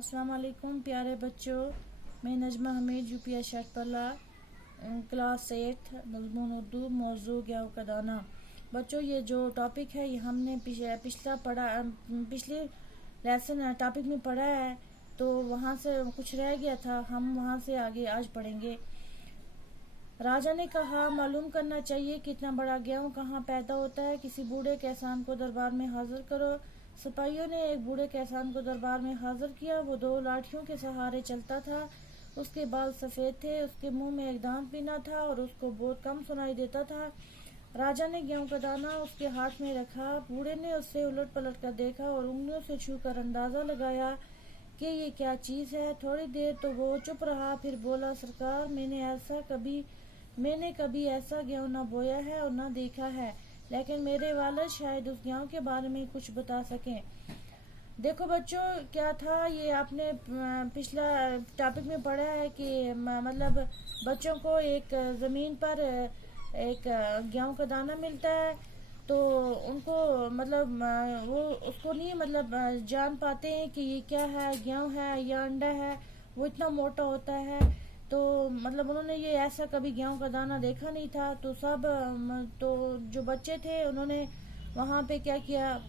अस्सलाम वालेकुम प्यारे बच्चों, मैं नजमा हमीद यूपी शटपला क्लास 8 मज़मून उर्दू मौजू गेहूं का दाना। बच्चों, ये जो टॉपिक है ये हमने पिछले लेसन टॉपिक में पढ़ा है, तो वहाँ से कुछ रह गया था, हम वहाँ से आगे आज पढ़ेंगे। राजा ने कहा, मालूम करना चाहिए कितना बड़ा गेहूं कहाँ पैदा होता है। किसी बूढ़े किसान को दरबार में हाजिर करो। सिपाहियों ने एक बूढ़े किसान को दरबार में हाजिर किया। वो 2 लाठियों के सहारे चलता था। उसके बाल सफ़ेद थे, उसके मुंह में एक दांत भी न था और उसको बहुत कम सुनाई देता था। राजा ने गेहूं का दाना उसके हाथ में रखा। बूढ़े ने उससे उलट पलट कर देखा और उंगलियों से छू कर अंदाज़ा लगाया कि ये क्या चीज़ है। थोड़ी देर तो वो चुप रहा, फिर बोला, सरकार, मैंने कभी ऐसा गेहूं न बोया है और न देखा है, लेकिन मेरे वालिद शायद उस गेहूं के बारे में कुछ बता सकें। देखो बच्चों, क्या था ये आपने पिछला टॉपिक में पढ़ा है कि मतलब बच्चों को एक ज़मीन पर एक गेहूं का दाना मिलता है, तो उनको मतलब वो उसको नहीं जान पाते हैं कि ये क्या है, गेहूं है या अंडा है। वो इतना मोटा होता है, तो उन्होंने ये ऐसा कभी गेहूं का दाना देखा नहीं था। तो जो बच्चे थे उन्होंने वहाँ पे क्या किया,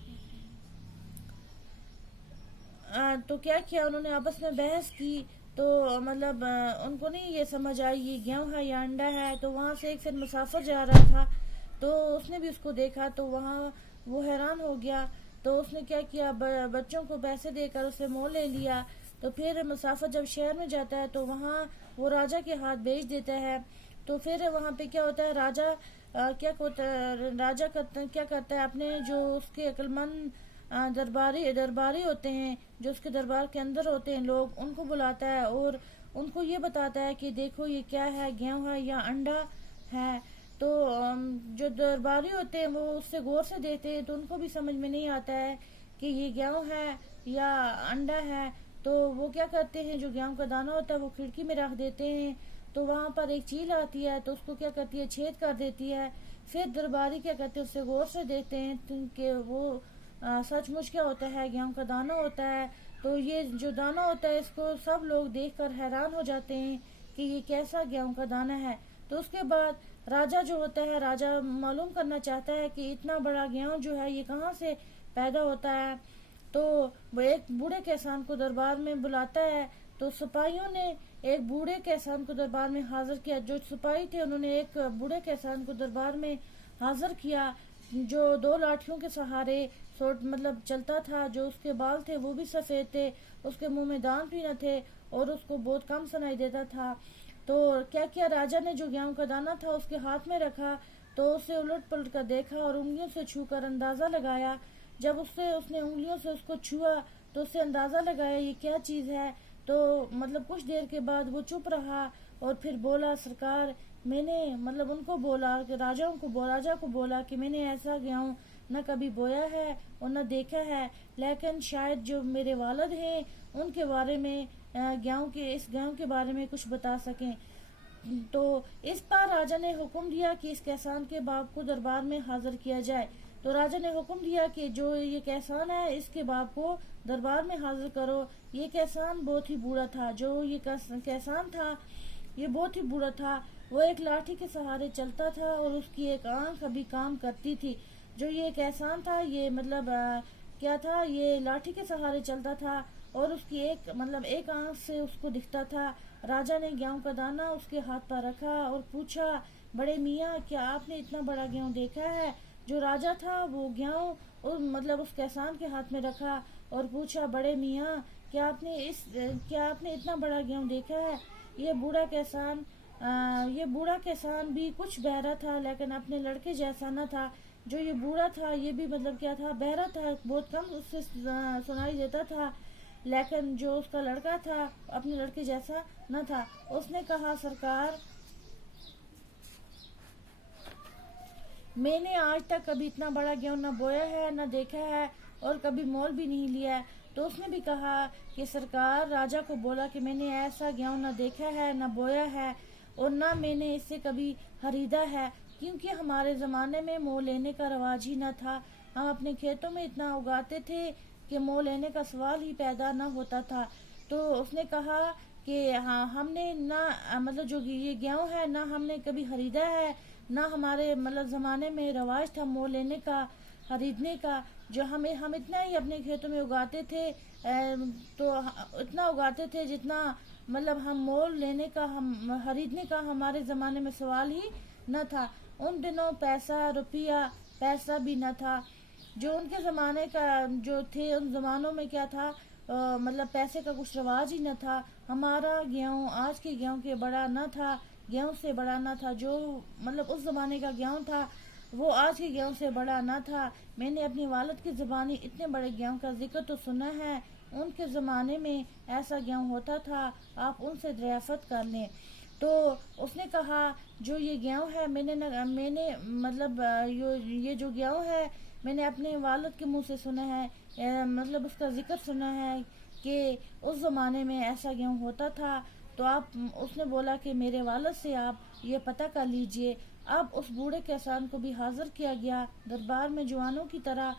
उन्होंने आपस में बहस की। तो उनको नहीं ये समझ आई ये गेहूं है या अंडा है। तो वहाँ से एक फिर मुसाफिर जा रहा था, तो उसने भी उसको देखा, तो वहाँ वो हैरान हो गया। तो उसने क्या किया, बच्चों को पैसे देकर उसे मोल ले लिया। तो फिर मुसाफिर जब शहर में जाता है तो वहाँ वो राजा के हाथ बेच देता है। तो फिर वहाँ पे क्या होता है, राजा क्या करता है, अपने जो उसके अक्लमंद दरबारी होते हैं, जो उसके दरबार के अंदर होते हैं लोग, उनको बुलाता है और उनको ये बताता है कि देखो ये क्या है, गेहूं है या अंडा है। तो जो दरबारी होते हैं वो उससे गौर से देखते हैं, तो उनको भी समझ में नहीं आता है कि ये गेहूं है या अंडा है। तो वो क्या करते हैं, जो गेहूं का दाना होता है वो खिड़की में रख देते हैं। तो वहाँ पर एक चील आती है, तो उसको क्या करती है, छेद कर देती है। फिर दरबारी क्या करते हैं, उससे गौर से देखते हैं कि वो सचमुच क्या होता है, गेहूं का दाना होता है। तो ये जो दाना होता है इसको सब लोग देखकर हैरान हो जाते हैं कि ये कैसा गेहूं का दाना है। तो उसके बाद राजा जो होता है, राजा मालूम करना चाहता है कि इतना बड़ा गेहूं जो है ये कहाँ से पैदा होता है। तो वो एक बूढ़े किसान को दरबार में बुलाता है। तो सिपाहियों ने एक बूढ़े किसान को दरबार में हाजिर किया। जो सिपाही थे उन्होंने एक बूढ़े किसान को दरबार में हाजिर किया, जो 2 लाठियों के सहारे चलता था। जो उसके बाल थे वो भी सफ़ेद थे, उसके मुंह में दांत भी न थे और उसको बहुत कम सुनाई देता था। तो क्या किया, राजा ने जो गेहूं का दाना था उसके हाथ में रखा, तो उसे उलट पलट कर देखा और उंगलियों से छू कर अंदाज़ा लगाया। जब उसने उंगलियों से उसको छुआ तो उससे अंदाज़ा लगाया ये क्या चीज़ है। तो कुछ देर के बाद वो चुप रहा और फिर बोला, सरकार, मैंने उनको बोला कि राजा को बोला कि मैंने ऐसा गेहूं न कभी बोया है और न देखा है, लेकिन शायद जो मेरे वालिद हैं उनके बारे में इस गेहूं के बारे में कुछ बता सकें। तो इस पर राजा ने हुक्म दिया कि इस किसान के बाप को दरबार में हाजिर किया जाए। तो राजा ने हुक्म दिया कि जो ये किसान है इसके बाप को दरबार में हाजिर करो। ये किसान बहुत ही बूढ़ा था। जो ये किसान था ये बहुत ही बूढ़ा था। वो एक लाठी के सहारे चलता था और उसकी एक आंख अभी काम करती थी। जो ये किसान था ये क्या था, ये लाठी के सहारे चलता था और उसकी एक आंख से उसको दिखता था। राजा ने गेहूं का दाना उसके हाथ पर रखा और पूछा, बड़े मियाँ, क्या आपने इतना बड़ा गेहूं देखा है। जो राजा था वो गेहूं उस किसान के हाथ में रखा और पूछा, बड़े मियाँ, क्या आपने इतना बड़ा गेहूं देखा है। ये बूढ़ा किसान भी कुछ बहरा था, लेकिन अपने लड़के जैसा न था। जो ये बूढ़ा था ये भी क्या था, बहरा था, बहुत कम उससे सुनाई देता था, लेकिन जो उसका लड़का था अपने लड़के जैसा न था। उसने कहा, सरकार, मैंने आज तक कभी इतना बड़ा गेहूं न बोया है, न देखा है और कभी मोल भी नहीं लिया है। तो उसने भी कहा कि सरकार, राजा को बोला कि मैंने ऐसा गेहूं न देखा है, न बोया है और न मैंने इससे कभी खरीदा है, क्योंकि हमारे ज़माने में मोल लेने का रवाज ही न था। हम अपने खेतों में इतना उगाते थे कि मोल लेने का सवाल ही पैदा न होता था। تو اس نے کہا کہ ہاں ہم نے نہ مطلب جو یہ گیہوں ہے نہ ہم نے کبھی خریدا ہے، نہ ہمارے مطلب زمانے میں رواج تھا مول لینے کا، خریدنے کا، جو ہم اتنا ہی اپنے کھیتوں میں اگاتے تھے، تو اتنا اگاتے تھے جتنا مطلب ہم مول لینے کا، ہم خریدنے کا ہمارے زمانے میں سوال ہی نہ تھا۔ ان دنوں روپیہ پیسہ بھی نہ تھا، جو ان کے زمانے کا جو تھے، ان زمانوں میں کیا تھا، مطلب پیسے کا کچھ رواج ہی نہ تھا۔ ہمارا گیہوں آج کے گیہوں کے بڑا نہ تھا، گیہوں سے بڑا نہ تھا، جو مطلب اس زمانے کا گیہوں تھا وہ آج کے گیہوں سے بڑا نہ تھا۔ میں نے اپنی والد کی زبانی اتنے بڑے گیہوں کا ذکر تو سنا ہے، ان کے زمانے میں ایسا گیہوں ہوتا تھا، آپ ان سے دریافت کر لیں۔ تو اس نے کہا جو یہ گیہوں ہے میں نے مطلب یہ جو گیہوں ہے میں نے اپنے والد کے منہ سے سنا ہے، مطلب اس کا ذکر سنا ہے کہ اس زمانے میں ایسا گیہوں ہوتا تھا۔ تو اس نے بولا کہ میرے والد سے آپ یہ پتہ کر لیجئے۔ اب اس بوڑھے کسان کو بھی حاضر کیا گیا، دربار میں جوانوں کی طرح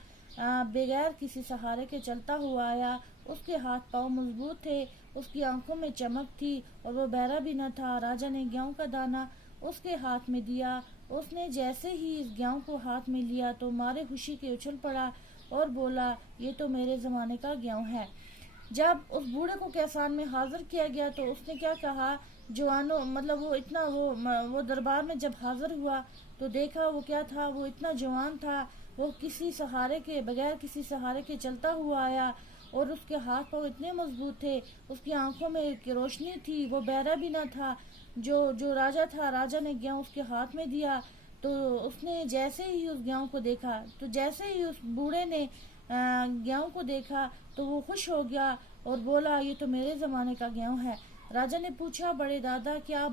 بغیر کسی سہارے کے چلتا ہوا آیا۔ اس کے ہاتھ پاؤں مضبوط تھے، اس کی آنکھوں میں چمک تھی اور وہ بہرا بھی نہ تھا۔ راجا نے گیہوں کا دانہ اس کے ہاتھ میں دیا، اس نے جیسے ہی اس گیہوں کو ہاتھ میں لیا تو مارے خوشی کے اچھل پڑا اور بولا یہ تو میرے زمانے کا گیہوں ہے۔ جب اس بوڑھے کو کسان میں حاضر کیا گیا تو اس نے کیا کہا، جوانوں مطلب وہ دربار میں جب حاضر ہوا تو دیکھا وہ کیا تھا، وہ اتنا جوان تھا، وہ بغیر کسی سہارے کے چلتا ہوا آیا اور اس کے ہاتھ پاؤں اتنے مضبوط تھے، اس کی آنکھوں میں ایک روشنی تھی، وہ بہرا بھی نہ تھا۔ جو راجا تھا، راجا نے گیہوں اس کے ہاتھ میں دیا تو اس نے جیسے ہی اس گیہوں کو دیکھا، تو جیسے ہی اس بوڑھے نے گیہوں کو دیکھا تو وہ خوش ہو گیا اور بولا یہ تو میرے زمانے کا گیہوں ہے۔ راجا نے پوچھا بڑے دادا کیا